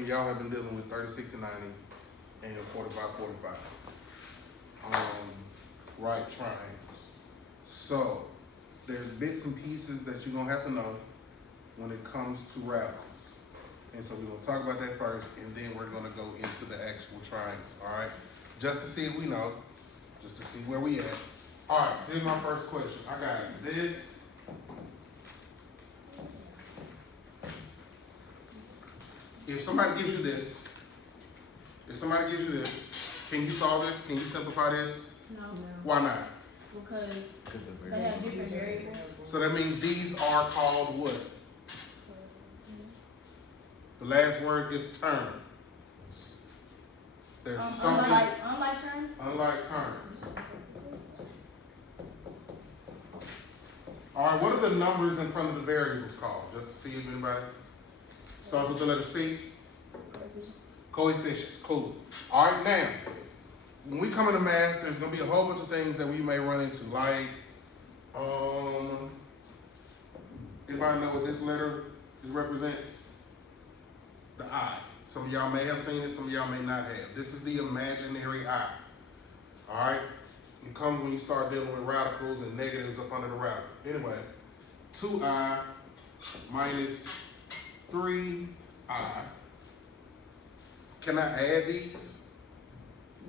y'all have been dealing with 30, 60, 90, and 45, 45. Right triangles. So, there's bits and pieces that you're gonna have to know when it comes to radicals. And so we're gonna talk about that first, and then we're gonna go into the actual triangles, all right? Just to see if we know, just to see where we at. All right, here's my first question. I got this. If somebody gives you this, can you solve this? Can you simplify this? No. Why not? Because they have different variables. So that means these are called what? The last word is terms. There's something Unlike terms? unlike terms. All right, what are the numbers in front of the variables called? Just to see if anybody starts with the letter C. Coefficients, cool. All right, now, when we come into math, there's gonna be a whole bunch of things that we may run into, like, anybody know what this letter represents? The I. Some of y'all may have seen it, some of y'all may not have. This is the imaginary I. All right? It comes when you start dealing with radicals and negatives up under the radical. Anyway, 2I minus 3I. Can I add these?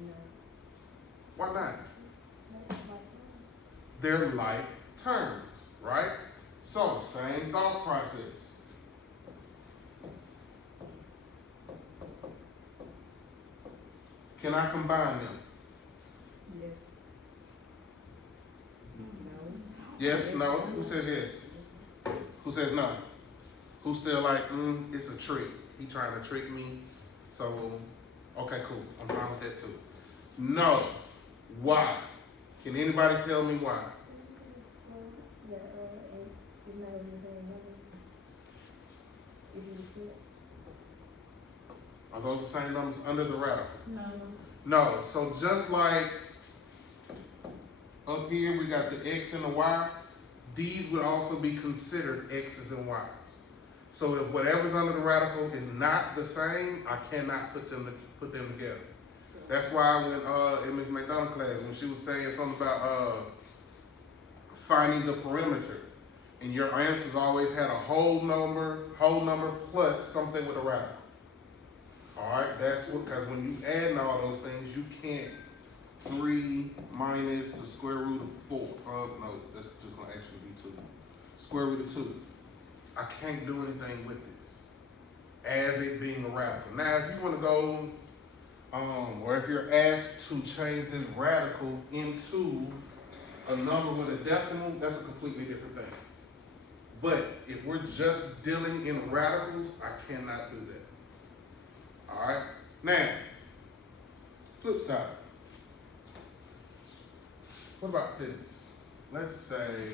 No. Why not? They're like terms, right? So, same thought process. Can I combine them? Yes. Yes, no? Who says yes? Who says no? Who's still like, it's a trick. He trying to trick me. So, okay, cool. I'm fine with that too. No. Why? Can anybody tell me why? Are those the same numbers under the radical? No. No. So just like up here we got the x and the y, these would also be considered x's and y's. So if whatever's under the radical is not the same, I cannot put them together. That's why when in Ms. McDonald's class, when she was saying something about finding the perimeter, and your answers always had a whole number plus something with a radical. All right, that's what, because when you add all those things, you can't 3 minus the square root of 4. No, that's just gonna actually be 2. Square root of 2. I can't do anything with this as it being a radical. Now, if you want to go, or if you're asked to change this radical into a number with a decimal, that's a completely different thing. But if we're just dealing in radicals, I cannot do that. All right. Now, flip side. What about this? Let's say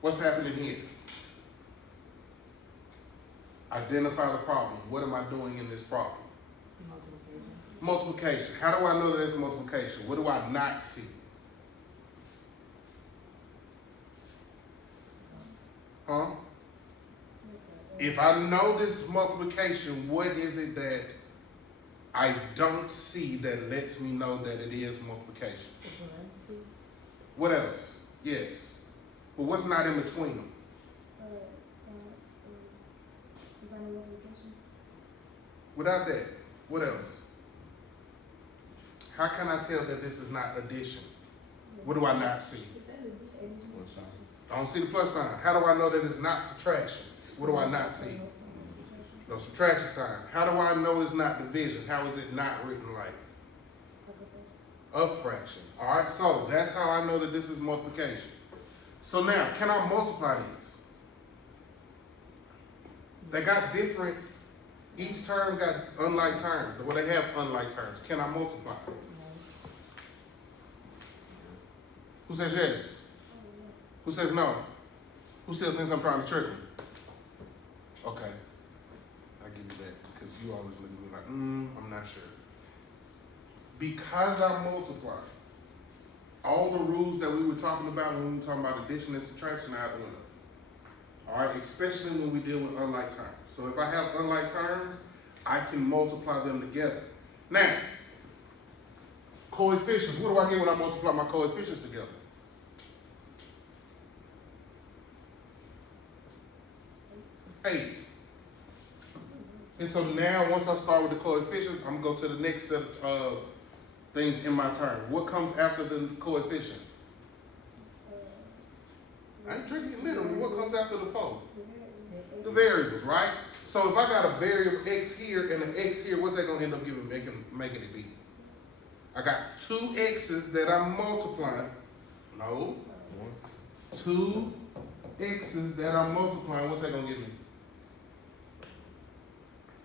what's happening here? Identify the problem. What am I doing in this problem? Multiplication. How do I know that it's multiplication? What do I not see? Huh? If I know this is multiplication, what is it that I don't see that lets me know that it is multiplication? What else? Yes. But what's not in between them? Without that, what else? How can I tell that this is not addition? What do I not see? I don't see the plus sign. How do I know that it's not subtraction? What do I not see? No subtraction sign. How do I know it's not division? How is it not written like a fraction? All right, so that's how I know that this is multiplication. So now, can I multiply these? They got different, each term got unlike terms. Well, they have unlike terms. Can I multiply? Who says yes? Who says no? Who still thinks I'm trying to trick them? Okay, I'll give you that. You always look at me like, I'm not sure. Because I multiply, all the rules that we were talking about when we were talking about addition and subtraction are out the window. All right, especially when we deal with unlike terms. So if I have unlike terms, I can multiply them together. Now, coefficients, what do I get when I multiply my coefficients together? Eight. And so now, once I start with the coefficients, I'm gonna go to the next set of things in my term. What comes after the coefficient? I ain't tricking you literally. What comes after the 4? The variables, right? So if I got a variable x here and an x here, what's that gonna end up giving, making it be? I got 2 x's that I'm multiplying. No. 2 x's that I'm multiplying. What's that gonna give me?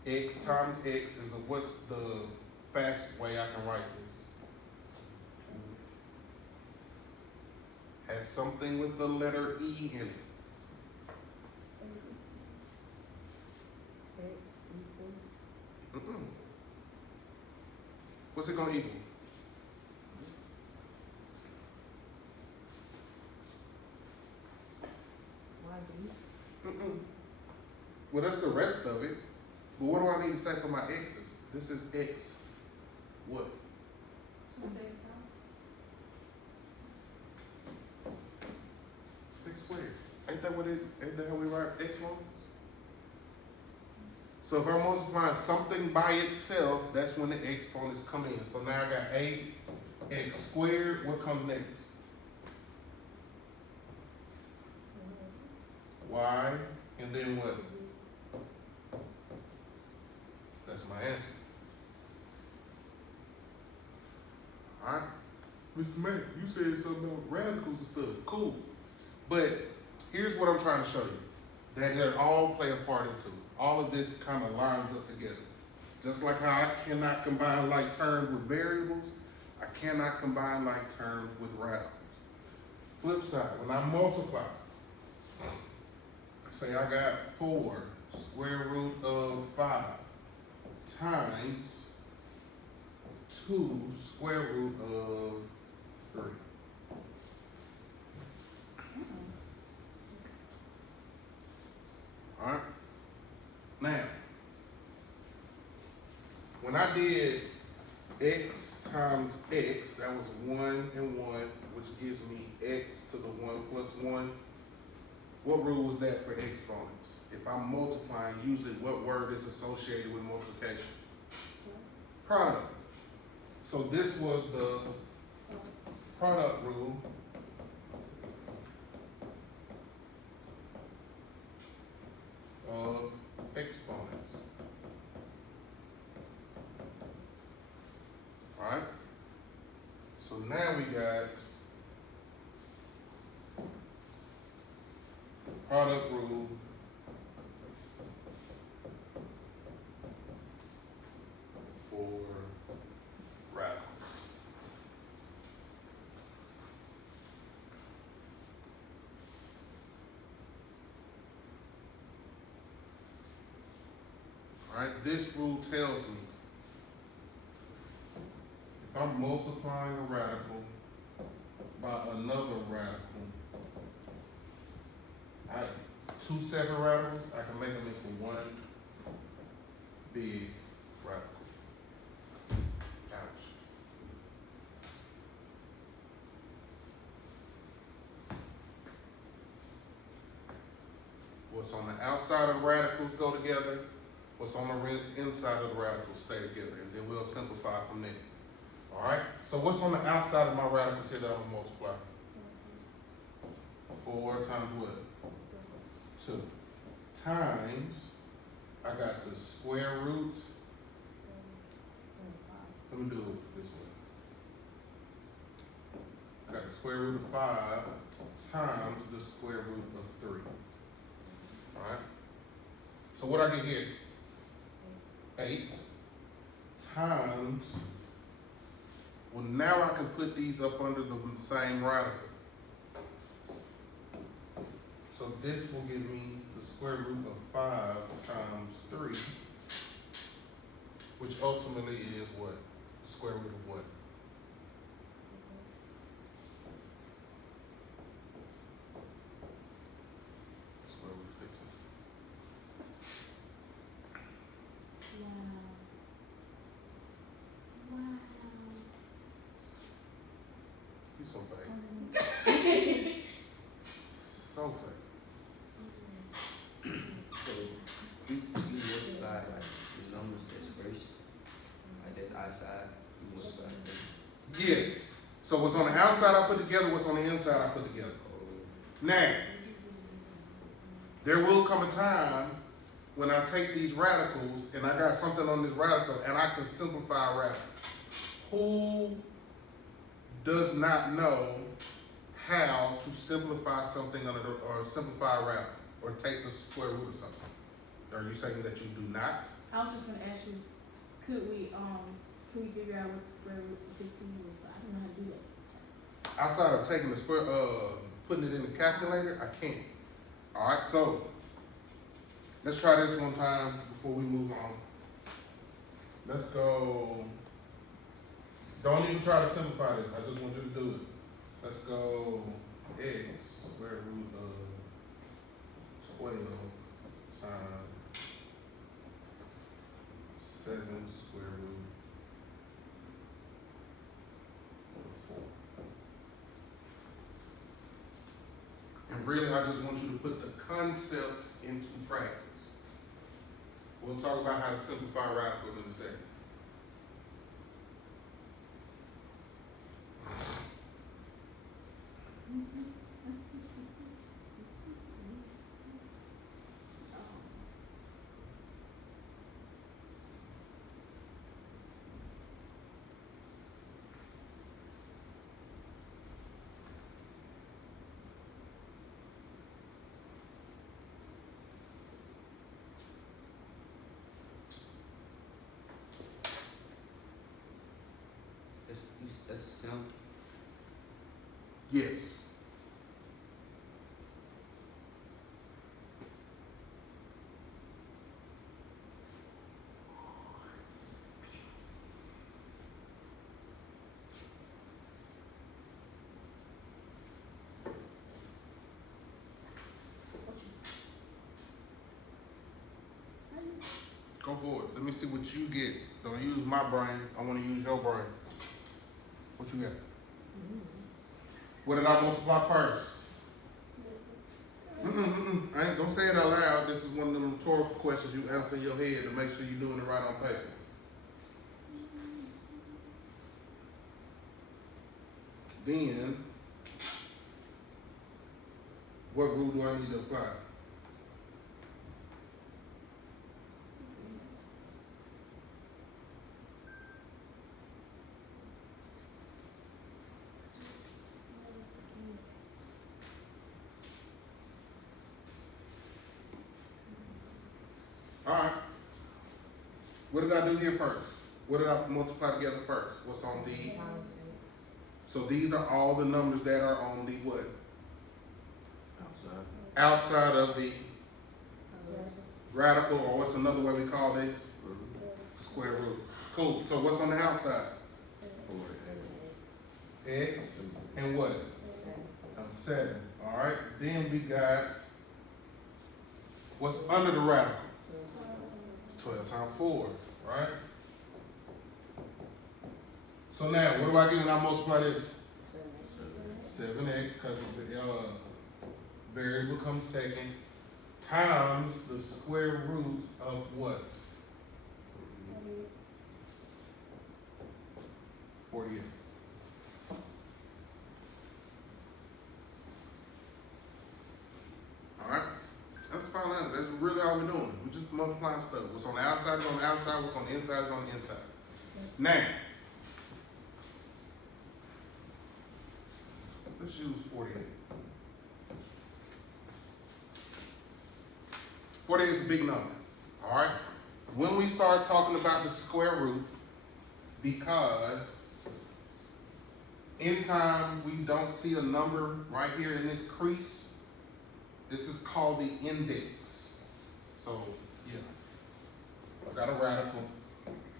X times x is what's the fastest way I can write this? Has something with the letter E in it. X equals. What's it gonna equal? YZ. Well, that's the rest of it. But what do I need to say for my x's? This is x. What? Six squared. Ain't that how we write exponents? So if I'm multiplying something by itself, that's when the exponents come in. So now I got 8x squared. What comes next? Y, and then what? That's my answer. Alright? Mr. Mack, you said something about radicals and stuff. Cool. But here's what I'm trying to show you. That they all play a part into. All of this kind of lines up together. Just like how I cannot combine like terms with variables, I cannot combine like terms with radicals. Flip side, when I multiply, say I got 4 square root of 5 times 2 square root of 3. Alright? Now, when I did x times x, that was 1 and 1, which gives me x to the 1 plus 1. What rule was that for exponents? If I'm multiplying, usually what word is associated with multiplication? Product. So this was the product rule. Of exponents. Alright? So now we got product rule for radicals. Alright, this rule tells me if I'm multiplying a radical by another radical, two separate radicals, I can make them into one big radical. Ouch. What's on the outside of radicals go together. What's on the inside of the radicals stay together, and then we'll simplify from there. All right. So what's on the outside of my radicals here that I'm gonna multiply? 4 times what? 2 times. I got the square root. Let me do it this way. I got the square root of 5 times the square root of 3. All right. So what I get here? 8 times, well now I can put these up under the same radical. So this will give me the square root of 5 times 3 which ultimately is what? The square root of what? Square root of 15. Wow. You so fake. Wow. So fake. So you multiply like the numbers that's first, like that's outside, you multiply them. Yes. So what's on the outside I put together, what's on the inside I put together. Now, there will come a time when I take these radicals and I got something on this radical and I can simplify a radical. Who does not know how to simplify something or simplify a radical or take the square root of something? Are you saying that you do not? I was just gonna ask you, could we figure out what the square root of 15 was? But I don't know how to do that. Outside of taking the square, putting it in the calculator, I can't. All right, so let's try this one time before we move on. Let's go. Don't even try to simplify this. I just want you to do it. Let's go x square root of 12 times 7 square root of 4. And really, I just want you to put the concept into practice. We'll talk about how to simplify radicals in a second. That's simple. Yes. Go for it. Let me see what you get. Don't use my brain. I want to use your brain. What you got? What did I multiply first? I ain't, don't say it out loud. This is one of them rhetorical questions you answer in your head to make sure you're doing it right on paper. Then, what rule do I need to apply? All right. What did I do here first? What did I multiply together first? What's on the? So these are all the numbers that are on the what? Outside. Outside of the radical, or what's another way we call this? Root. Square root. Cool. So what's on the outside? 4 X and what? 7. All right. Then we got what's under the radical? 12 times 4, right? So now, what do I get when I multiply this? 7x, because the variable comes second, times the square root of what? 48. Alright? That's the final answer. That's really all we're doing. We're just multiplying stuff. What's on the outside is on the outside, what's on the inside is on the inside. Now, let's use 48. 48 is a big number, all right? When we start talking about the square root, because anytime we don't see a number right here in this crease, this is called the index. So, yeah, I've got a radical,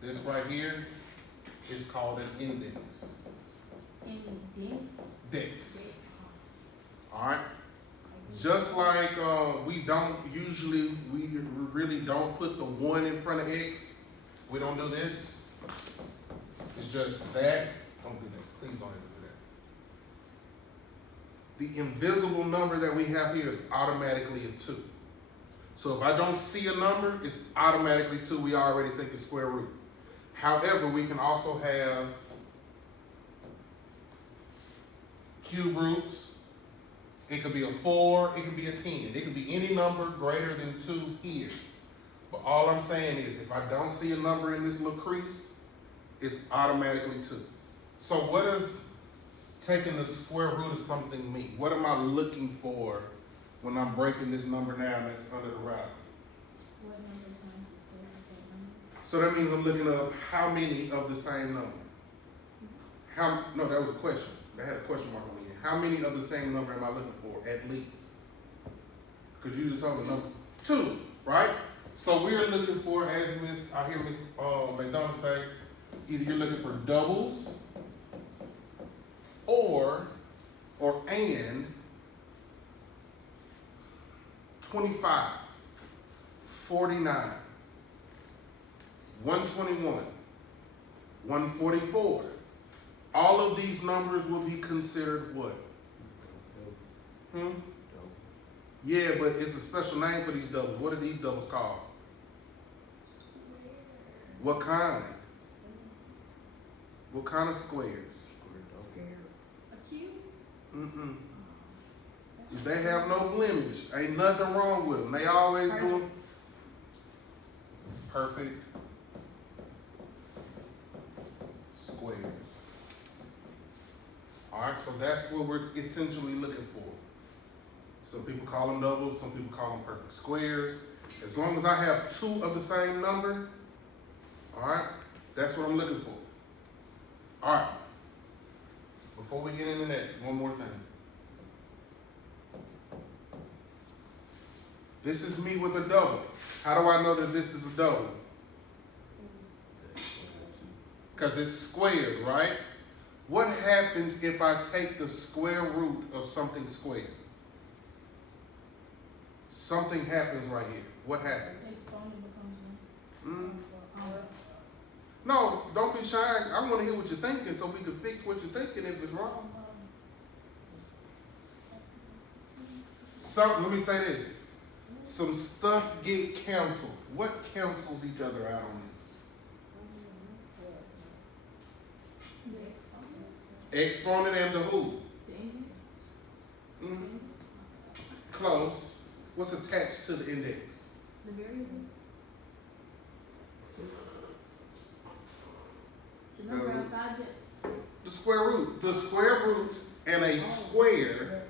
This right here is called an index. Index. Dex. Alright? Just like we don't usually, we really don't put the 1 in front of X. We don't do this. It's just that. Don't do that. Please don't ever do that. The invisible number that we have here is automatically a 2. So if I don't see a number, it's automatically 2. We already think it's square root. However, we can also have cube roots. It could be a 4, it could be a 10. It could be any number greater than 2 here. But all I'm saying is if I don't see a number in this little crease, it's automatically 2. So what does taking the square root of something mean? What am I looking for when I'm breaking this number down that's under the radical? What number times is the same number? So that means I'm looking up how many of the same number. No, that was a question. That had a question mark on it. How many of the same number am I looking for, at least? Because you just told me number 2, right? So we're looking for, as I hear McDonald say, either you're looking for doubles and 25, 49, 121, 144. All of these numbers will be considered what? Yeah, but it's a special name for these doubles. What are these doubles called? What kind? What kind of squares? A cube? Mm-mm. They have no blemish. Ain't nothing wrong with them. They always do perfect squares. Alright, so that's what we're essentially looking for. Some people call them doubles, some people call them perfect squares. As long as I have 2 of the same number, alright, that's what I'm looking for. Alright, before we get into that, one more thing. This is me with a double. How do I know that this is a double? Because it's squared, right? What happens if I take the square root of something squared? Something happens right here. What happens? The exponent becomes 1. No, don't be shy. I want to hear what you're thinking so we can fix what you're thinking if it's wrong. So, let me say this. Some stuff get canceled. What cancels each other out on this? Exponent and the who? The index? Mm-hmm. Close. What's attached to the index? The variable? The number outside The square root. The square root and a square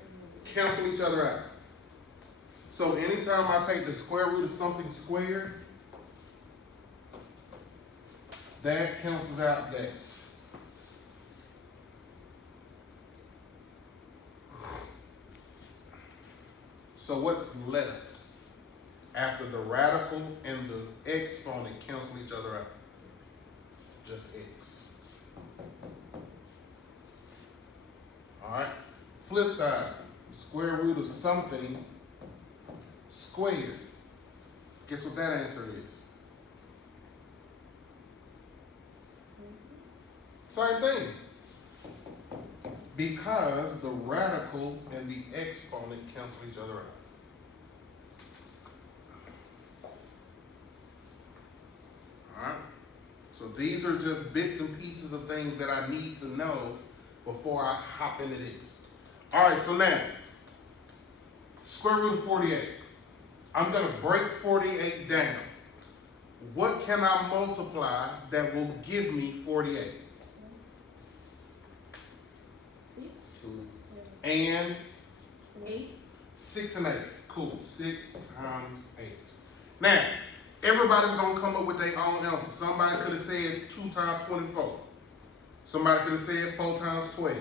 cancel each other out. So anytime I take the square root of something squared, that cancels out that. So what's left after the radical and the exponent cancel each other out? Just x. Alright? Flip side, the square root of something squared. Guess what that answer is? Same thing. Because the radical and the exponent cancel each other out. Alright? So these are just bits and pieces of things that I need to know before I hop into this. Alright, so now, square root of 48. I'm going to break 48 down. What can I multiply that will give me 48? 6, 2. And 8. 6 and 8. Cool. 6 times 8. Now, everybody's going to come up with their own answer. Somebody could have said 2 times 24. Somebody could have said 4 times 12.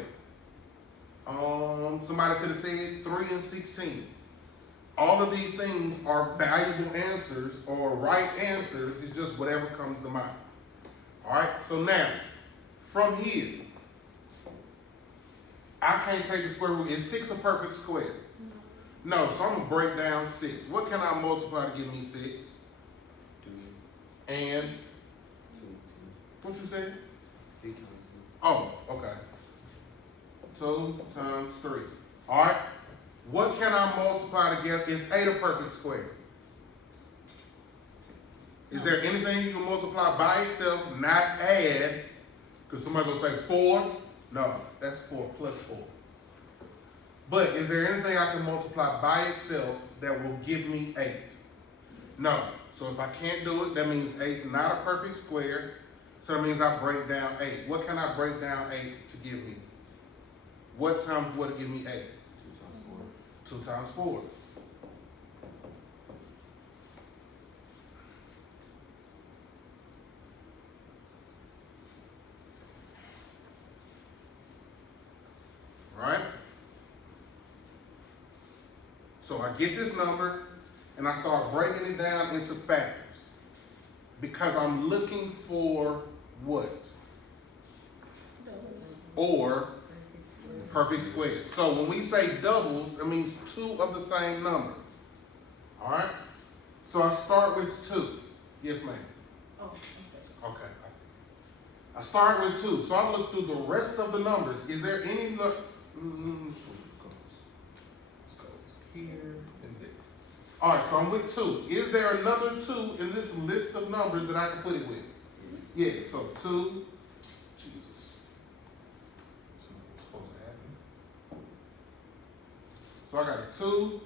Somebody could have said 3 and 16. All of these things are valuable answers or right answers. It's just whatever comes to mind. Alright, so now, from here, I can't take the square root. Is 6 a perfect square? No, so I'm gonna break down 6. What can I multiply to give me 6? 3, And 2, 2. what you said? 3 times Oh, okay. 2 times 3. Alright. What can I multiply together? Is 8 a perfect square? Is there anything you can multiply by itself, not add? Because somebody gonna say 4. No, that's 4 plus 4. But is there anything I can multiply by itself that will give me 8? No. So if I can't do it, that means 8's not a perfect square. So that means I break down 8. What can I break down 8 to give me? What times what to give me 8? 2 times 4. 2 times 4. Right? So I get this number and I start breaking it down into factors because I'm looking for what? Or perfect squares. So when we say doubles, it means 2 of the same number. All right? So I start with 2. Yes, ma'am. Oh, Okay. I start with 2. So I look through the rest of the numbers. Is there any let's go here and there. All right, so I'm with 2. Is there another 2 in this list of numbers that I can put it with? Yes, so 2. Jesus. Something's supposed to happen. So I got a 2,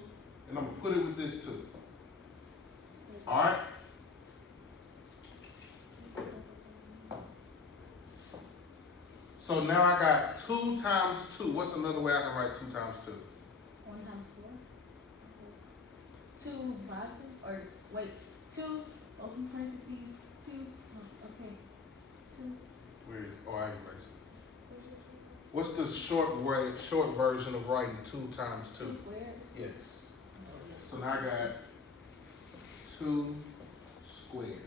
and I'm going to put it with this 2. All right? So now I got 2 times 2. What's another way I can write 2 times 2? 1 times 4. 2 by 2, or wait, 2, open parentheses, 2, oh, okay, 2. Where is I erased it. What's the short version of writing 2 times 2? 2 squared? Yes. So now I got 2 squared.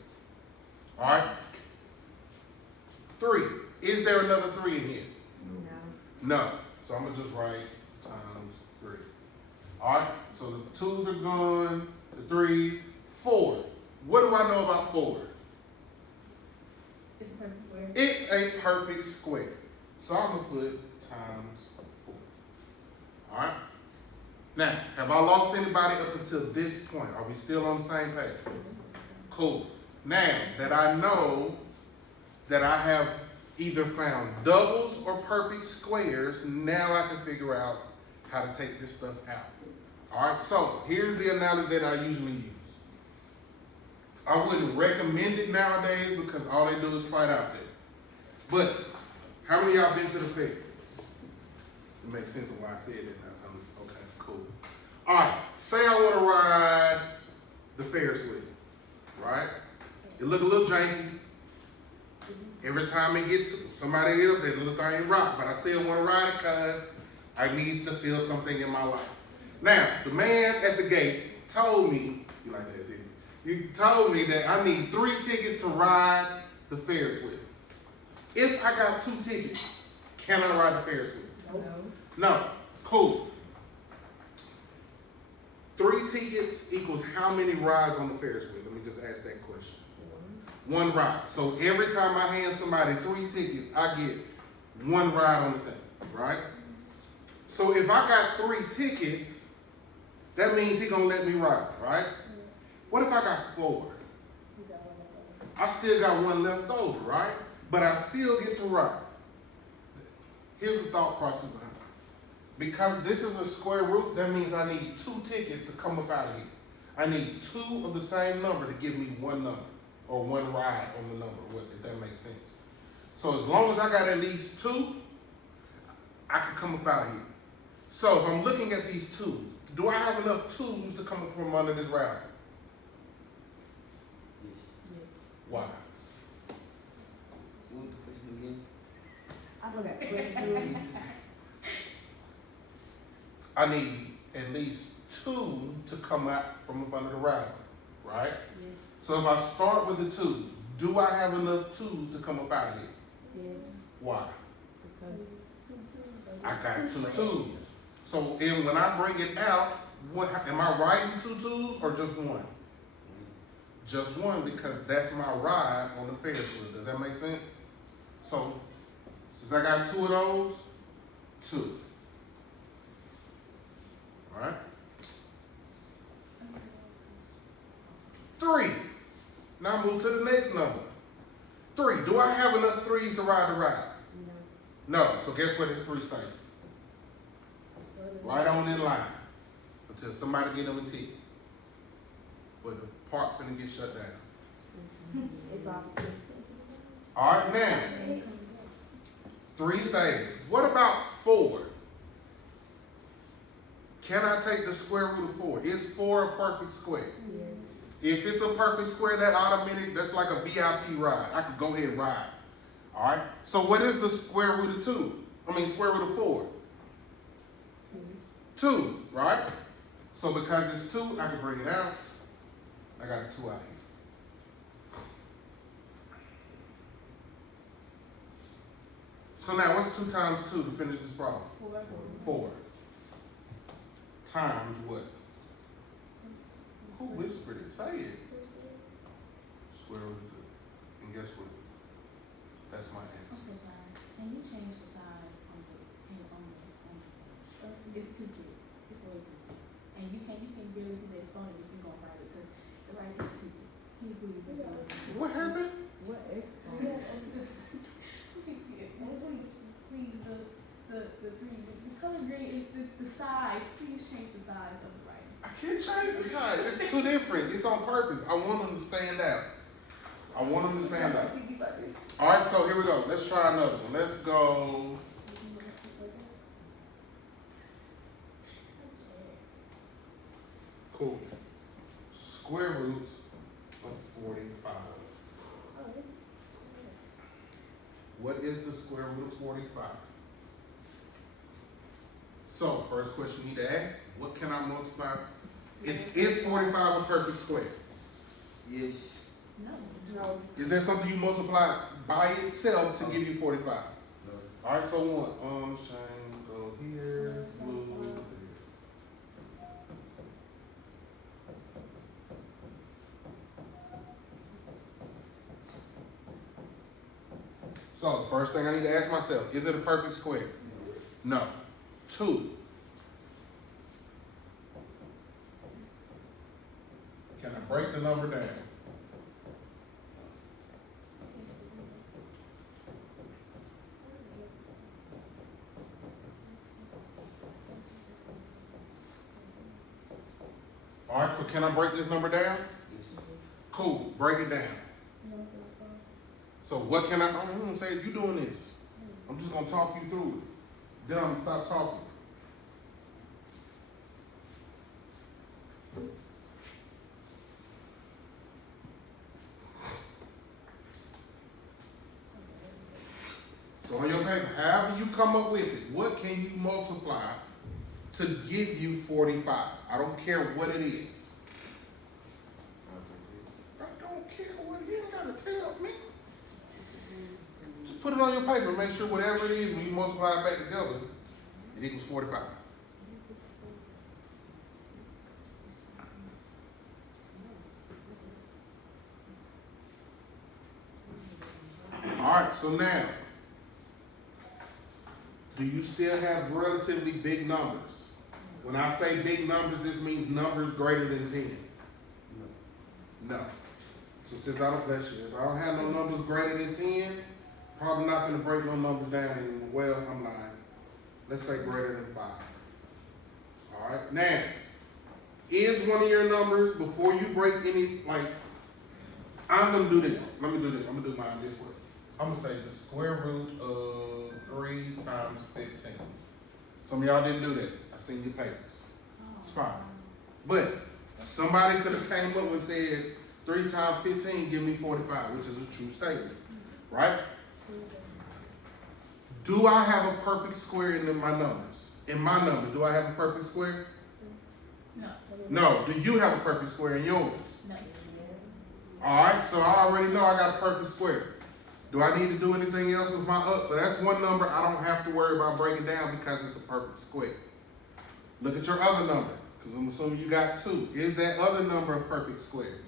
All right? 3. Is there another 3 in here? No. So I'm going to just write times 3. All right? So the 2's are gone, the 3, 4. What do I know about 4? It's a perfect square. It's a perfect square. So I'm going to put times 4. All right? Now, have I lost anybody up until this point? Are we still on the same page? Cool. Now that I know that I have either found doubles or perfect squares, now I can figure out how to take this stuff out. All right, so here's the analogy that I usually use. I wouldn't recommend it nowadays because all they do is fight out there. But how many of y'all been to the fair? It makes sense of why I said it. Okay, cool. All right, say I want to ride the Ferris wheel, right? It look a little janky. Every time it gets somebody get up there, the little thing rock, but I still want to ride it because I need to feel something in my life. Now, the man at the gate told me, you like that, didn't you? You told me that I need 3 tickets to ride the Ferris wheel. If I got 2 tickets, can I ride the Ferris wheel? No. Cool. 3 tickets equals how many rides on the Ferris wheel? Let me just ask that question. 1 ride. So every time I hand somebody 3 tickets, I get 1 ride on the thing, right? So if I got 3 tickets, that means he gonna let me ride, right? What if I got 4? I still got 1 left over, right? But I still get to ride. Here's the thought process behind it. Because this is a square root, that means I need 2 tickets to come up out of here. I need 2 of the same number to give me 1 number, or 1 ride on the number, if that makes sense. So as long as I got at least 2, I can come up out of here. So if I'm looking at these 2s, do I have enough 2s to come up from under this radical? Yes. Why? What was the question again? I forgot the question. I need at least 2 to come out from up under the radical, right? So if I start with the 2s, Do I have enough twos to come up out of here? Yes, Why? because It's two twos, so I got it's two squares. twos. So and when I bring it out, what am I writing two twos or just one? Just one, because that's my ride on the Ferris wheel. Does that make sense? So since I got two of those, two. Alright? Three. Now move to the next number. Three. Do I have enough threes to ride the ride? no. No. So guess where this three stay? Right on in line. Until somebody get them a ticket. But the park finna get shut down. It's all, it's, Alright, now, three stays. What about four? Can I take the square root of 4? Is 4 a perfect square? yes, If it's a perfect square, that's like a VIP ride. I can go ahead and ride. Alright? So what is the square root of 2? Square root of 4? 2, right? So because it's 2, I can bring it out. I got a 2 out here. So now what's 2 times 2 to finish this problem? 4. Times what? Who whispered it? Say it. Square root of 2. And guess what? That's my answer. Okay, sorry. Can you change the size on it's too big. It's way too big. And you can barely see the exponent if you're gonna write it, because the right is too big. Can you please make it? What happened? what Yeah, exponent? please, the three, the color green is the size, please change the size of the writing. I can't change the size. It's too different. It's on purpose. I want them to stand out. I want them to stand out. Alright, so here we go. Let's try another one. Let's go. Cool. Square root of 45. What is the square root of 45? So, first question you need to ask, what can I multiply? Is 45 a perfect square? Yes. No, Is there something you multiply by itself to give you 45? No. Alright, so one. Let's change, go here, move. So, the first thing I need to ask myself, is it a perfect square? No. 2. Can I break the number down? Alright, so can I break this number down? Yes. Cool, break it down. So what can I'm gonna say, you doing this. I'm just gonna talk you through it. Then I'm gonna stop talking. So on your paper, however you come up with it, what can you multiply to give you 45? I don't care what it is. I don't care what it is, you ain't gotta tell me. Just put it on your paper, make sure whatever it is, when you multiply it back together, it equals 45. Alright, so now, do you still have relatively big numbers? When I say big numbers, this means numbers greater than 10. No. No. So since I don't, bless you, if I don't have no numbers greater than 10, probably not gonna break no numbers down anymore. Well, I'm lying. Let's say greater than 5. Alright, now, is one of your numbers, before you break any, like, I'm gonna do this. Let me do this. I'm gonna do mine this way. I'm gonna say the square root of 3 times 15. Some of y'all didn't do that. I seen your papers. It's fine. But somebody could have came up and said 3 times 15 give me 45, which is a true statement, right? Do I have a perfect square in my numbers? In my numbers, do I have a perfect square? No, No. Do you have a perfect square in yours? no. Alright, so I already know I got a perfect square. Do I need to do anything else with my so that's one number I don't have to worry about breaking down because it's a perfect square. Look at your other number, because I'm assuming you got 2. Is that other number a perfect square?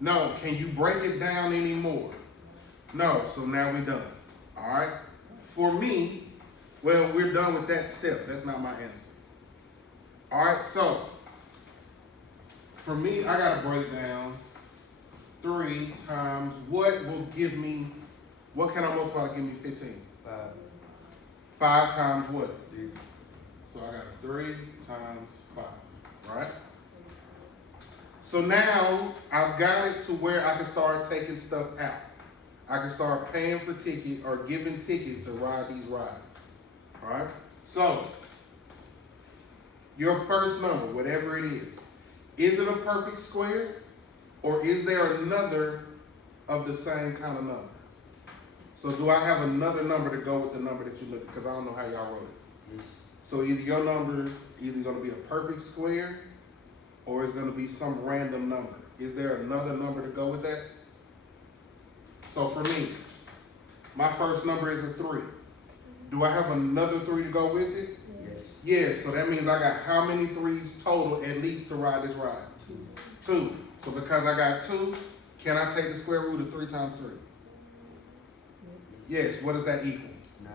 No. Can you break it down anymore? No. So now we're done. Alright? For me, well, we're done with that step. That's not my answer. Alright, so for me, I gotta break down 3 times what will give me, what can I multiply to give me 15? 5, 5 times what? 3, So I got 3 times 5, right? So now I've got it to where I can start taking stuff out. I can start paying for ticket or giving tickets to ride these rides, all right? So your first number, whatever it is it a perfect square or is there another of the same kind of number? So do I have another number to go with the number that you look at? Because I don't know how y'all wrote it. yes, So either your number is either going to be a perfect square or it's going to be some random number. Is there another number to go with that? So for me, my first number is a 3. Do I have another 3 to go with it? yes, Yes, so that means I got how many 3s total at least to ride this ride? 2, 2. So because I got 2, can I take the square root of 3 times 3? Yes, what does that equal? 9,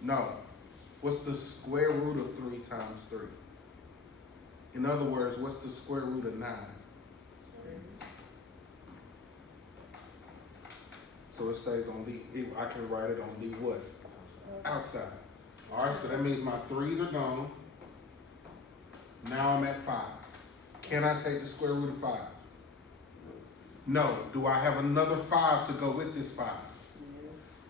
No. What's the square root of 3 times 3? In other words, what's the square root of 9? So it stays on I can write it on the what? Outside. Alright, so that means my 3's are gone. Now I'm at 5. Can I take the square root of 5? No. Do I have another 5 to go with this 5?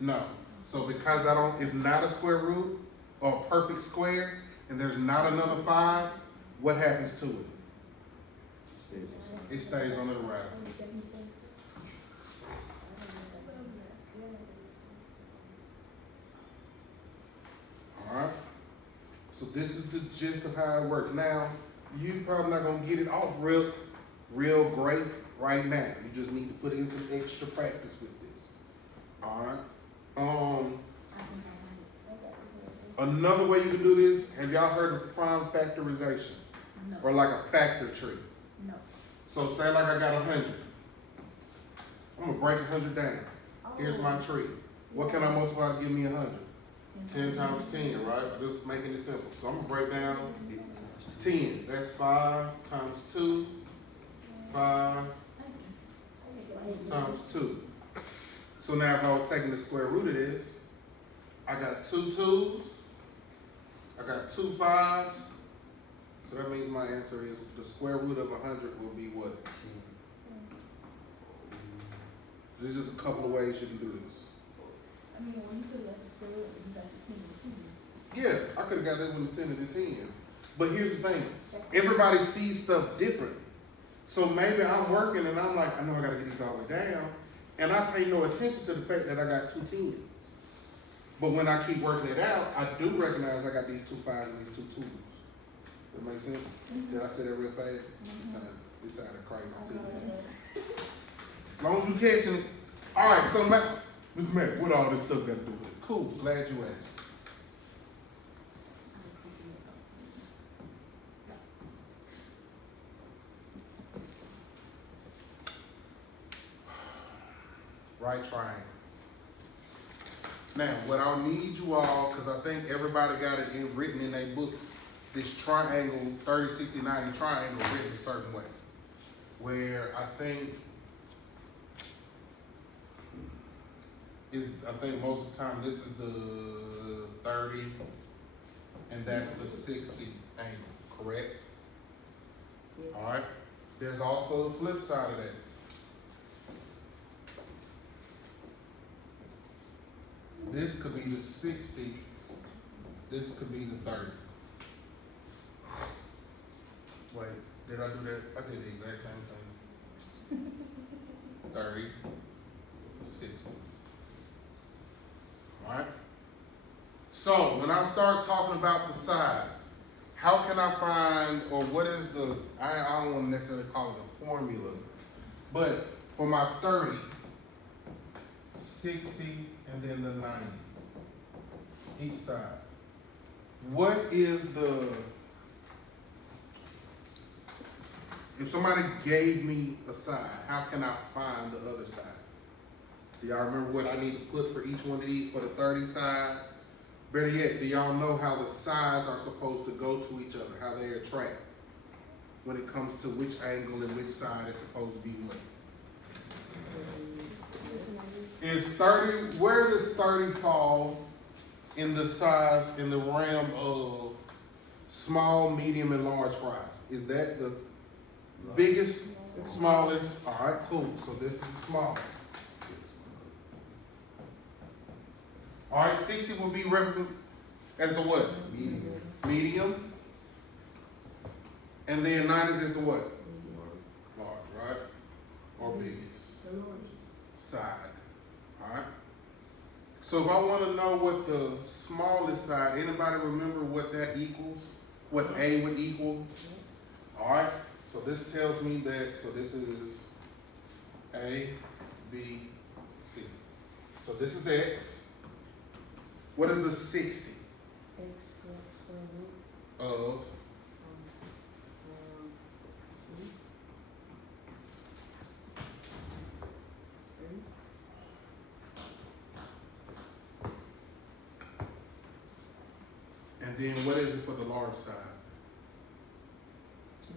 No. So because it's not a square root or a perfect square, and there's not another 5, what happens to it? It stays on the right. Alright? So this is the gist of how it works. Now, you probably not gonna get it off real great right now. You just need to put in some extra practice with this. Alright? Another way you can do this, have y'all heard of prime factorization? No. Or like a factor tree? No. So say like I got 100. I'm gonna break 100 down. Here's my tree. What can I multiply to give me 100? 10 times 10, right? I'm just making it simple. So I'm gonna break down 10. That's 5 times 2. 5 times 2. So now if I was taking the square root of this, I got 2 2s. I got 2 5s. So that means my answer is the square root of 100 will be what? There's just a couple of ways you can do this. I mean, when you put it at the square root, you got the 10 and 2. Yeah, I could have got that one 10 and 10. But here's the thing. Everybody sees stuff differently. So maybe I'm working and I'm like, I know I gotta get these all the way down. And I pay no attention to the fact that I got 2 10s. But when I keep working it out, I do recognize I got these 2 5s and these 2 2s. That makes sense? Did I say that real fast? It sounded crazy too. As long as you catching it. All right, so Mr. Mac, what all this stuff got to do with it? Cool, glad you asked. Right triangle. Now, what I'll need you all, because I think everybody got it written in their book, this triangle, 30, 60, 90 triangle written a certain way. Where I think most of the time this is the 30 and that's the 60 angle, correct? Yes. All right. There's also the flip side of that. This could be the 60, this could be the 30. Wait, did I do that? I did the exact same thing. 30, 60. Alright? So, when I start talking about the sides, how can I find, or what is the, I don't want to necessarily call it a formula, but for my 30, 60, and then the 90, each side. What is the, if somebody gave me a side, how can I find the other sides? Do y'all remember what I need to put for each one of these for the 30 side? Better yet, do y'all know how the sides are supposed to go to each other, how they attract when it comes to which angle and which side is supposed to be what? Is 30, where does 30 fall in the size, in the realm of small, medium, and large fries? Is that the biggest, smallest? All right, cool. So this is the smallest. All right, 60 will be represented as the what? Medium. Medium. And then 90s is the what? Large, right? Or biggest side. All right. So if I want to know what the smallest side, anybody remember what that equals? What A would equal? All right. So this tells me that, so this is A, B, C. So this is X. What is the 60 X square root, of? two, three, And then what is it for the large side? 2x.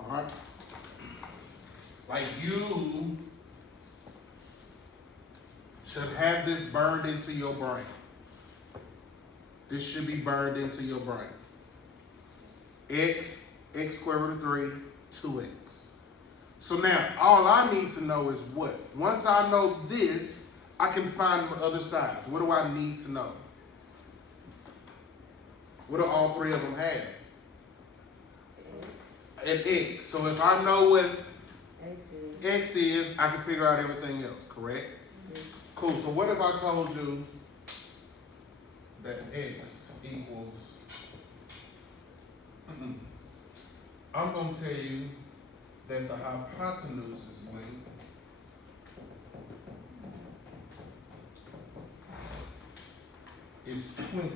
All right. Like you should have this burned into your brain. This should be burned into your brain. X square root of 3, 2x. So now, all I need to know is what? Once I know this, I can find the other sides. What do I need to know? What do all three of them have? An X. So if I know what X is, X is, I can figure out everything else, correct? yes. Cool. So what if I told you that X equals, I'm going to tell you that the hypotenuse is length is 20.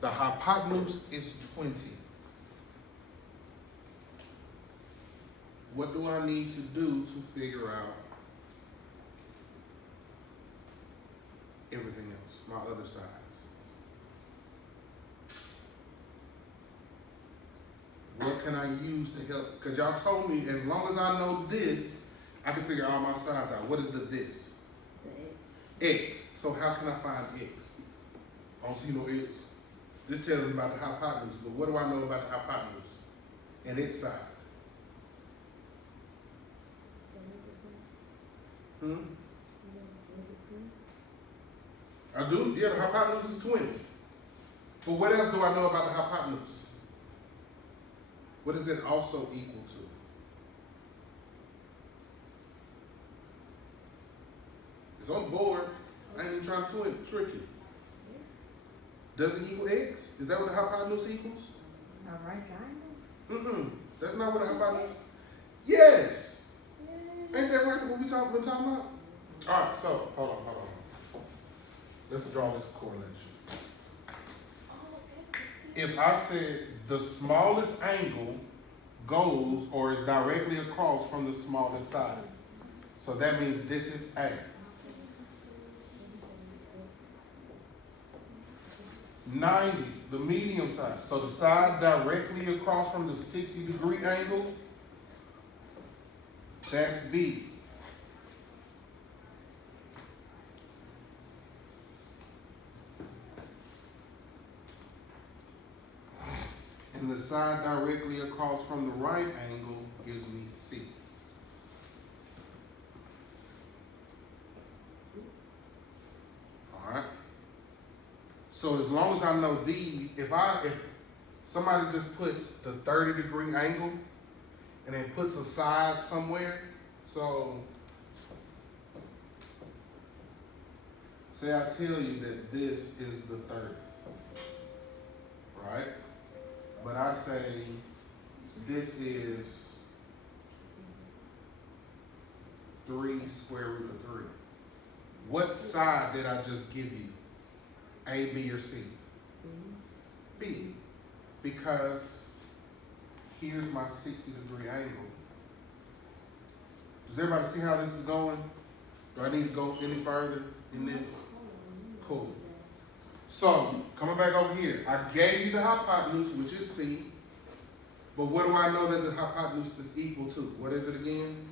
The hypotenuse is 20. What do I need to do to figure out everything else, my other sides? What can I use to help? Because y'all told me as long as I know this, I can figure all my sides out. What is the this? The X. X. So how can I find X? I don't see no X. This tells me about the hypotenuse, but what do I know about the hypotenuse and its side? I do? Yeah, the hypotenuse is 20. But what else do I know about the hypotenuse? What is it also equal to? It's on the board. I ain't even trying to trick you. Does it equal X? Is that what the hypotenuse equals? A right triangle? That's not what the hypotenuse. Yes. Ain't that right? What we talking about? All right. So hold on. Let's draw this correlation. If I said the smallest angle goes or is directly across from the smallest side, so that means this is A. 90, the medium side. So the side directly across from the 60-degree angle, that's B. And the side directly across from the right angle gives me C. All right. So as long as I know these, if somebody just puts the 30-degree angle and then puts a side somewhere, so say I tell you that this is the 30, right? But I say this is 3 square root of 3. What side did I just give you? A, B, or C? B. Because here's my 60-degree angle. Does everybody see how this is going? Do I need to go any further in this? Cool. So, coming back over here, I gave you the hypotenuse, which is C. But what do I know that the hypotenuse is equal to? What is it again?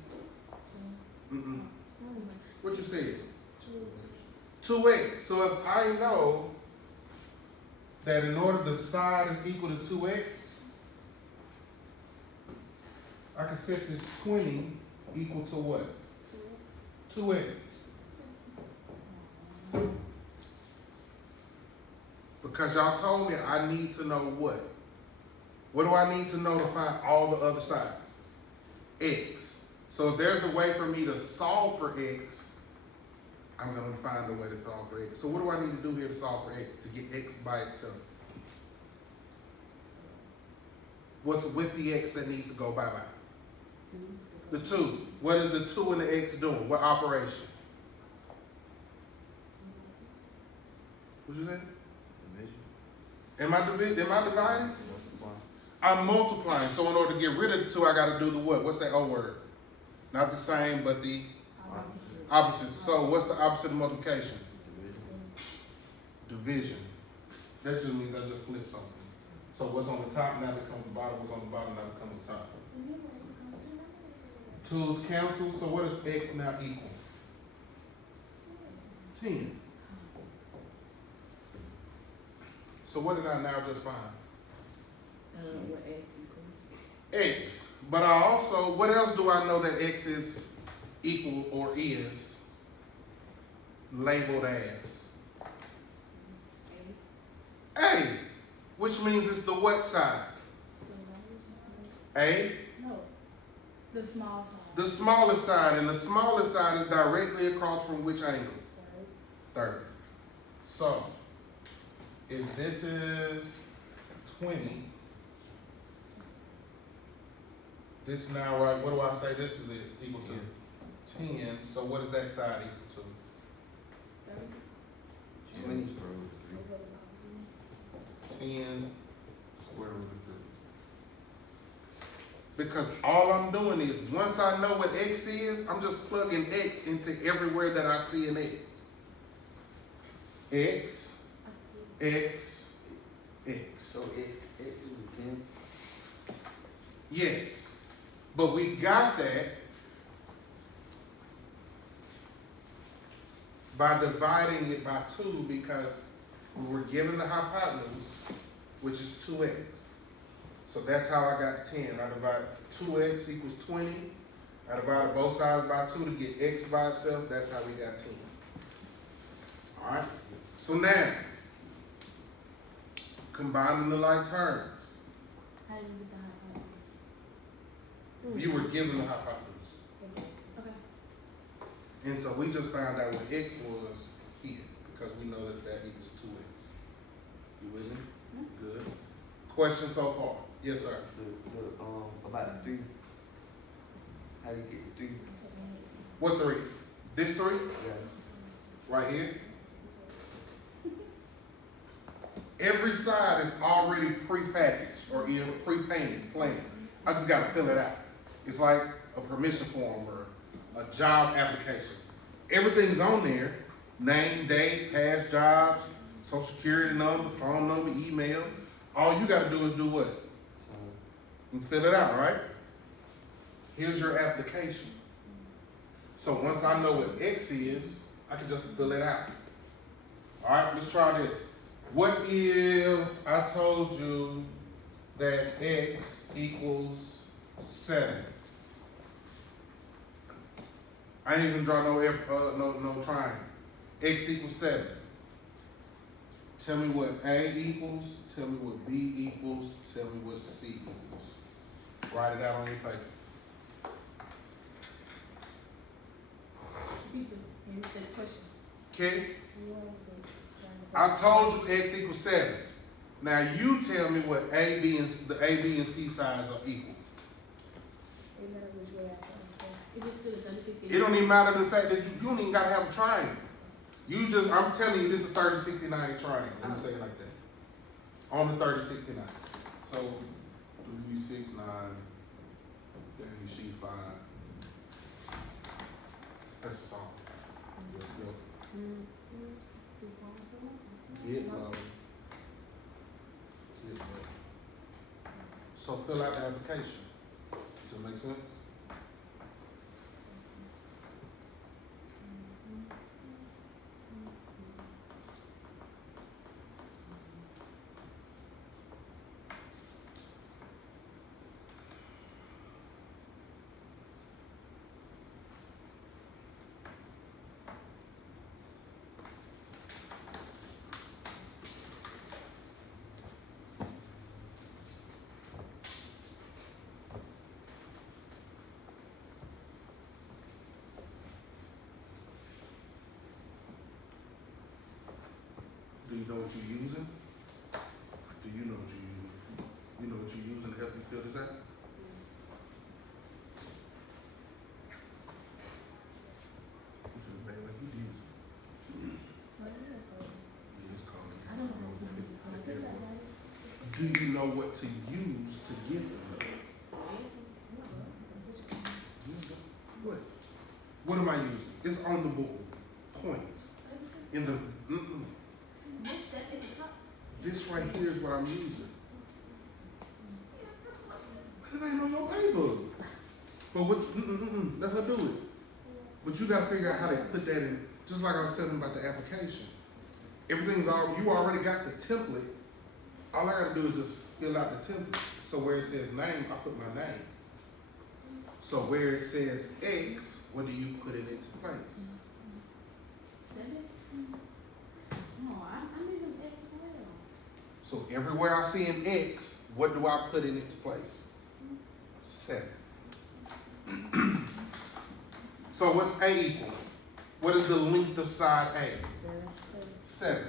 What you said? 2x. So if I know that in order the side is equal to 2x, I can set this 20 equal to what? 2x. Because y'all told me I need to know what? What do I need to know to find all the other sides? X. So if there's a way for me to solve for x, I'm going to find a way to solve for x. So what do I need to do here to solve for x, to get x by itself? What's with the x that needs to go bye-bye? The 2. What is the 2 and the x doing? What operation? What you say? Am I dividing? Multiply. I'm multiplying. So in order to get rid of the 2, I got to do the what? What's that O word? Not the same, but the opposite. So what's the opposite of multiplication? Division. That just means I just flip something. So what's on the top now becomes the bottom. What's on the bottom now becomes the top. 2's cancel. So what is x now equal? 10. So what did I now just find? What X equals? X. But I also, what else do I know that x is equal or is labeled as? A. Which means it's the what side? A. No, the small side. The smallest side, and the smallest side is directly across from which angle? 30. So, if this is 20, this now, right, what do I say this is equal to? 10. So what is that side equal to? 20 square root of 3. 10 square root of 3. Because all I'm doing is, once I know what x is, I'm just plugging x into everywhere that I see an x. X, x, x. So if x is 10, Yes, but we got that by dividing it by 2 because we were given the hypotenuse, which is 2x. So that's how I got 10. I divide 2x equals 20. I divided both sides by 2 to get x by itself. That's how we got 10. All right? So now, combining the like terms. How do you get the hypotenuse? You were given the hypotenuse. Okay. And so we just found out what x was here because we know that that equals 2x. You with me? Good. Question so far? Yes, sir. about the 3. How you get the 3? What 3? This 3? Yeah. Right here? Every side is already prepackaged or either pre-painted, planned. I just gotta fill it out. It's like a permission form or a job application. Everything's on there. Name, date, past jobs, social security number, phone number, email. All you gotta do is do what? And fill it out, right? Here's your application. So once I know what X is, I can just fill it out. All right, let's try this. What if I told you that X equals 7? I ain't even draw no triangle. X equals 7. Tell me what A equals, tell me what B equals, tell me what C equals. Write it out on your paper. Repeat the question. Okay? I told you x equals 7. Now you tell me what the A, B, and C sides are equal. It matter which way I come. If it's still 36. It don't even matter the fact that you don't even gotta have a triangle. I'm telling you, this is a 30, 60, 90 triangle. Let me say it like that. On the 30, 60, 90. So, 3, 6, 9, then sheet 5. That's the song. Yep. Get low. Get low. So fill out the application. Does that make sense? Do you know what you're using? Do you know what you're using? You know what you're using to help you fill this out? You said, "Babe, like you use it." Yeah, it's called. I don't know. Do you know what to use to get them? What? What am I using? It's on the board. Point. In the What's that at the top? this right here is what I'm using. It ain't on your paper. But what? Let her do it. But you gotta figure out how to put that in. Just like I was telling you about the application. Everything's all. You already got the template. All I gotta do is just fill out the template. So where it says name, I put my name. So where it says X, what do you put in its place? 7? No, I need an X as well. So everywhere I see an X, what do I put in its place? 7. So what's A equal? What is the length of side A? 7.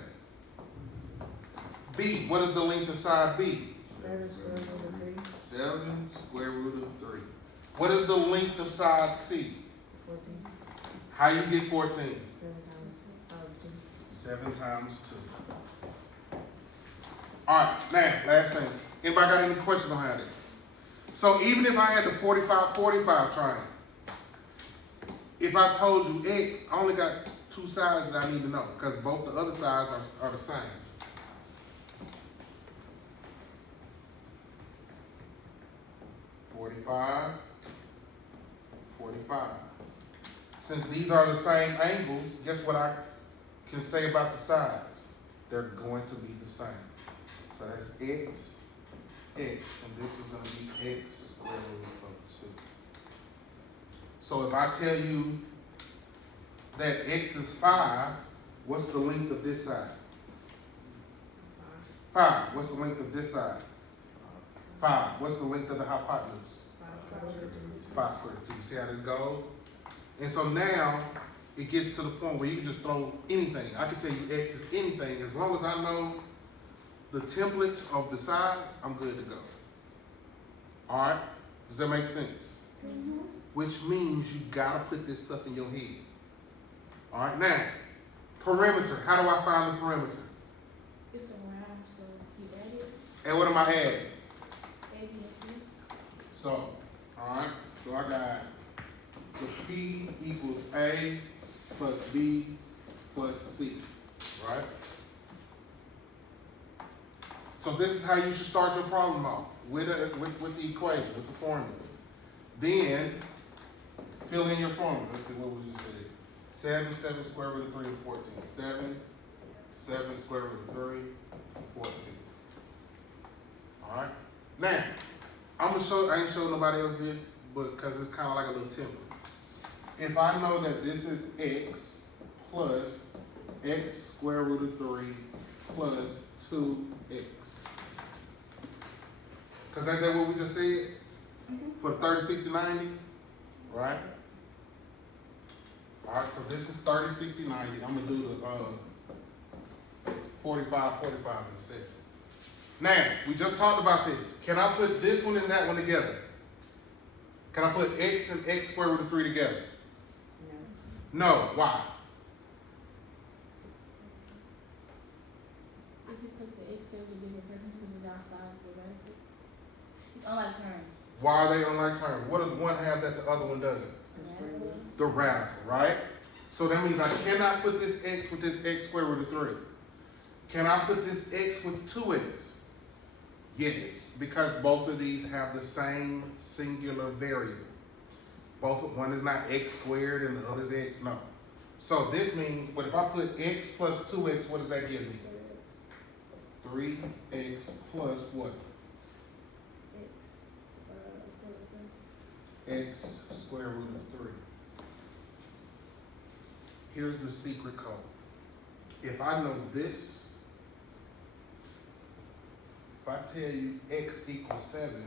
B, what is the length of side B? 7 square root of 3. 7 square root of 3. What is the length of side C? 14. How you get 14? 7 times 2. 7 times 2. Alright, now, last thing. Anybody got any questions on how this? So even if I had the 45-45 triangle, if I told you X, I only got 2 sides that I need to know, because both the other sides are the same. $45, $45. Since these are the same angles, guess what I can say about the sides? They're going to be the same. So that's X, X, and this is going to be X squared root of 2. So if I tell you that X is 5, what's the length of this side? 5. What's the length of this side? 5. What's the length of the hypotenuse? 5 squared root of 2. See how this goes? And so now it gets to the point where you can just throw anything. I can tell you X is anything. As long as I know the templates of the sides, I'm good to go. All right? Does that make sense? Mm-hmm. Which means you gotta put this stuff in your head. All right, now, perimeter. How do I find the perimeter? It's around, so you add it, And what am I adding? A, B, and C. So, all right, so I got the P equals A plus B plus C, right? So this is how you should start your problem off, with the equation, with the formula. Then, fill in your formula. Let's see, what was just said? 7 square root of 3 is 14. 7 square root of 3, 14. All right? Now, I'm gonna show, I ain't showing nobody else this, but because it's kind of like a little template. If I know that this is X plus X square root of 3 plus 2X. Because ain't that what we just said? For 30, 60, 90, right? Alright, so this is 30, 60, 90. I'm gonna do the 45, 45 in a second. Now, we just talked about this. Can I put this one and that one together? Can I put x and x squared root of 3 together? No. No. Why? Is it because the x serves a different purpose because it's outside the radical? It's unlike terms. Why are they unlike terms? What does one have that the other one doesn't? Radical. The radical, right? So that means I cannot put this x with this x squared root of 3. Can I put this x with 2x? Yes, because both of these have the same singular variable. One is not x squared and the other is x, no. So this means, but if I put x plus 2x, what does that give me? 3x plus what? X square root of 3. Here's the secret code. If I know this, if I tell you x equals 7,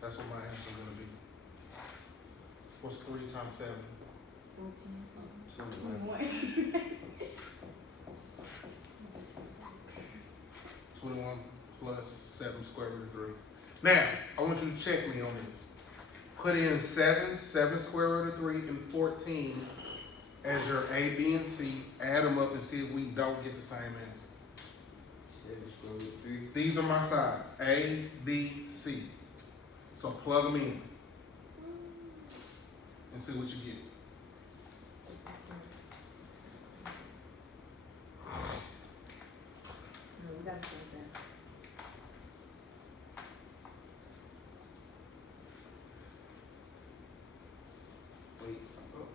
that's what my answer is going to be. What's 3 times 7? 21. 21 plus 7 square root of 3. Now, I want you to check me on this. Put in 7 square root of 3, and 14 as your A, B, and C. Add them up and see if we don't get the same answer. 7 square root of 3. These are my sides, A, B, C. So plug them in and see what you get. No, we got to say that. Wait. Oh.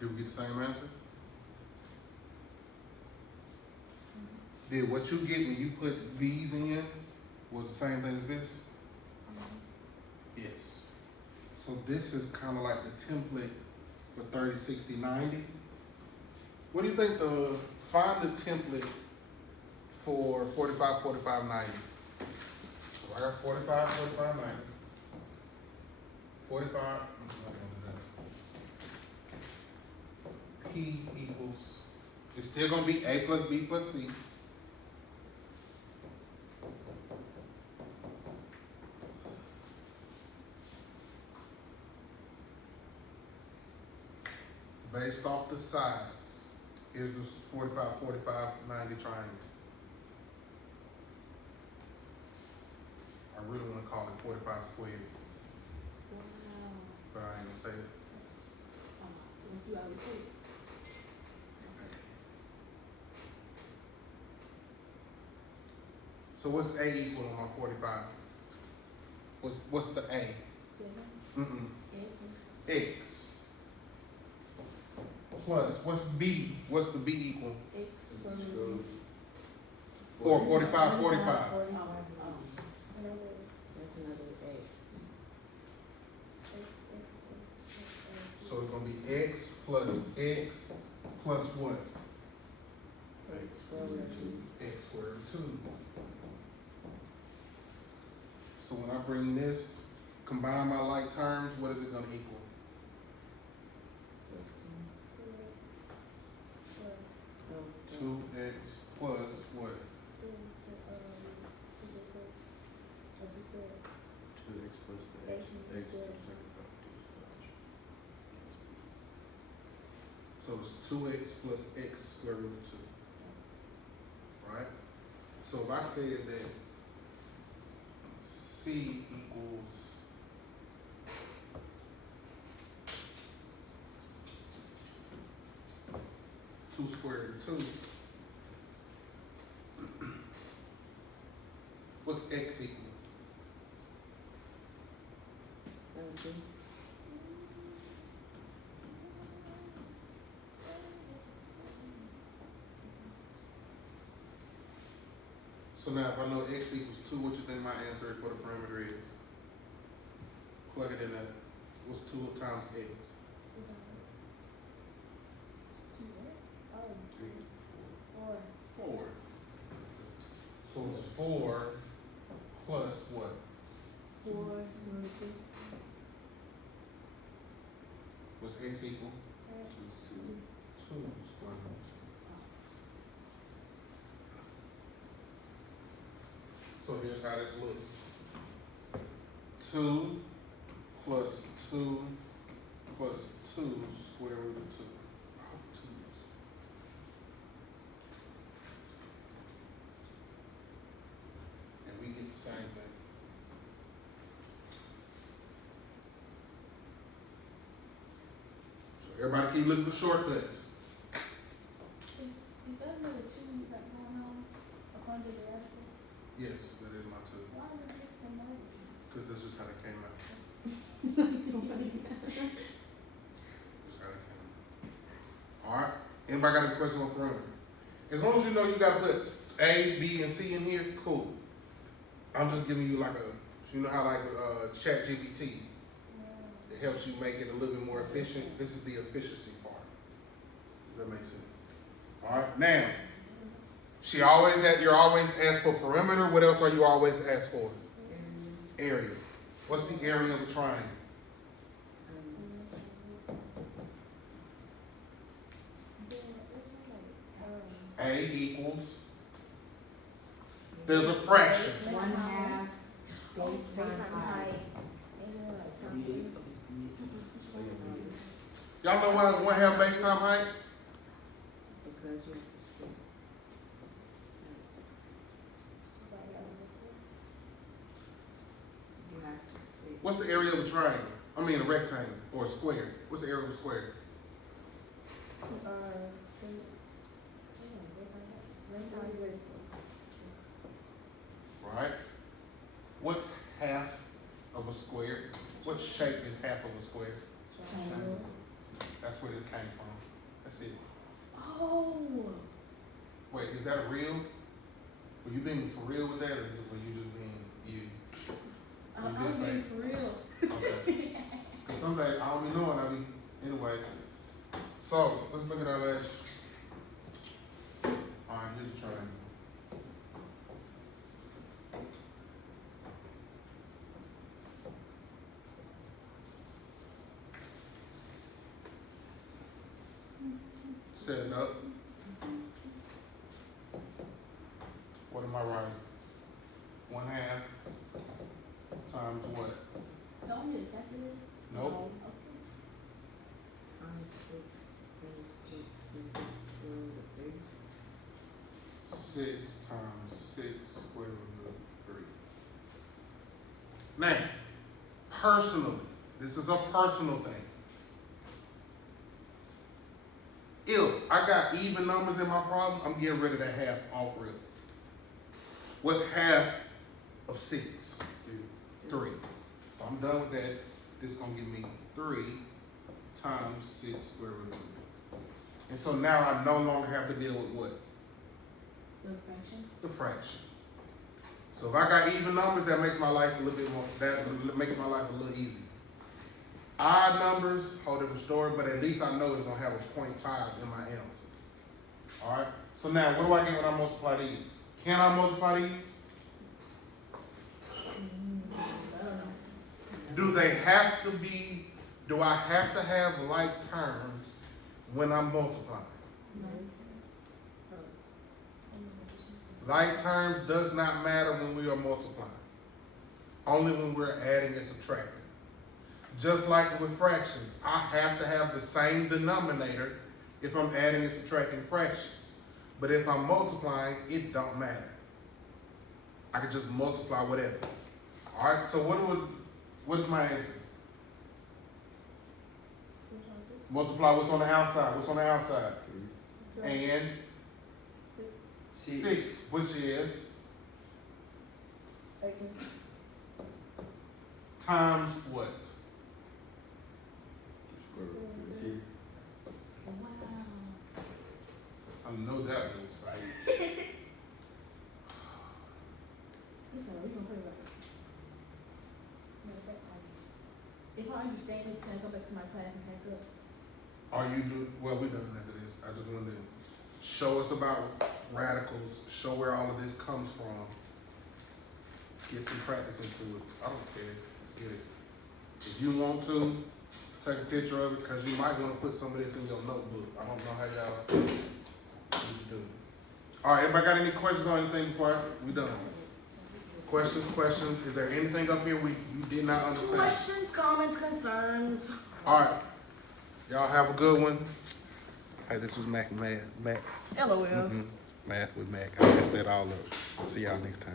Did we get the same answer? Did what you get when you put these in was the same thing as this? Yes. So this is kind of like the template for 30, 60, 90. What do you think find the template for 45, 45, 90? So I got 45, 45, 90. 45, I'm not gonna do that. P equals, it's still gonna be A plus B plus C. Based off the sides, is the 45, 45, 90 triangle. I really want to call it 45 squared, but I ain't gonna say it. You already said it. So what's A equal on my 45? What's the A? 7 X. Plus, what's B? What's the B equal? x square root of 4, 45, 45. That's another X. So it's gonna be X plus what? Square root of 2. X squared root of 2. So when I bring this, combine my like terms, what is it gonna equal? 2x plus what? 2x plus the x. X to the second So it's 2x plus x square root of 2. Right? So if I said that C equals 2 squared root of 2, what's x equal? 17. So now if I know x equals 2, what you think my answer for the perimeter is? Plug it in there. What's 2 times x? 2x? Oh, 4. 4. So it's 4 plus what? 4 square root 2. What's x equal? 2 square root 2. So here's how this looks. 2 plus 2 plus 2 square root of 2. Oh, 2's. And we get the same thing. So everybody keep looking for shortcuts. Is that another 2 like going on up under the radical? Yes, that is my 2. Why would it come out? Because that's just how it came out. Just how it came out. Alright. Anybody got any questions on perimeter? As long as you know you got to put A, B, and C in here, cool. I'm just giving you like you know how like with ChatGPT, it helps you make it a little bit more efficient. This is the efficiency part. Does that make sense? Alright, now, you're always asked for perimeter. What else are you always asked for? Area. What's the area of a triangle? A equals, there's a fraction. 1/2 base times height. Y'all know why it's 1/2 base time height? Because you have to split. You have to split. What's the area of a triangle? I mean a rectangle or a square. What's the area of a square? Right? What's half of a square? What shape is half of a square? That's where this came from. That's it. Oh, Wait, is that a real? Were you being for real with that, or were you just being you? I'm You being being fake? for real. Okay. Cause some days I don't be knowing. Anyway. So let's look at our last. Alright, here's the triangle. Set it up. What am I writing? 1/2 times what? Don't need a calculator? Nope. Okay. Times 6 base square root of 3. 6 times 6 square root of 3. Now, personally, this is a personal thing. If I got even numbers in my problem, I'm getting rid of that half off rip. What's half of 6? 3. So I'm done with that. This is gonna give me 3 times 6 square root of 3. And so now I no longer have to deal with what? The fraction? The fraction. So if I got even numbers, that makes my life a little bit more, that makes my life a little easier. Odd numbers, whole different story, but at least I know it's gonna have a 0.5 in my answer. Alright, so now what do I get when I multiply these? Can I multiply these? Do they have to be, do I have to have like terms when I'm multiplying? Like terms does not matter when we are multiplying. Only when we're adding and subtracting. Just like with fractions, I have to have the same denominator if I'm adding and subtracting fractions. But if I'm multiplying, it don't matter. I can just multiply whatever. Alright, so what is my answer? Multiply what's on the outside. What's on the outside? And 6, which is times what? Wow. I know that was right. If I understand it, can I go back to my class and pack up? Are you well, we done after this. I just wanted to show us about radicals, show where all of this comes from. Get some practice into it. I don't care. Get it. If you want to, take a picture of it, cause you might wanna put some of this in your notebook. I don't know how y'all need to do it. All right, everybody got any questions on anything before we done? Questions? Is there anything up here you did not understand? Questions, comments, concerns? All right. Y'all have a good one. Hey, this was Mac. LOL. Math with Mac. I messed that all up. See y'all next time.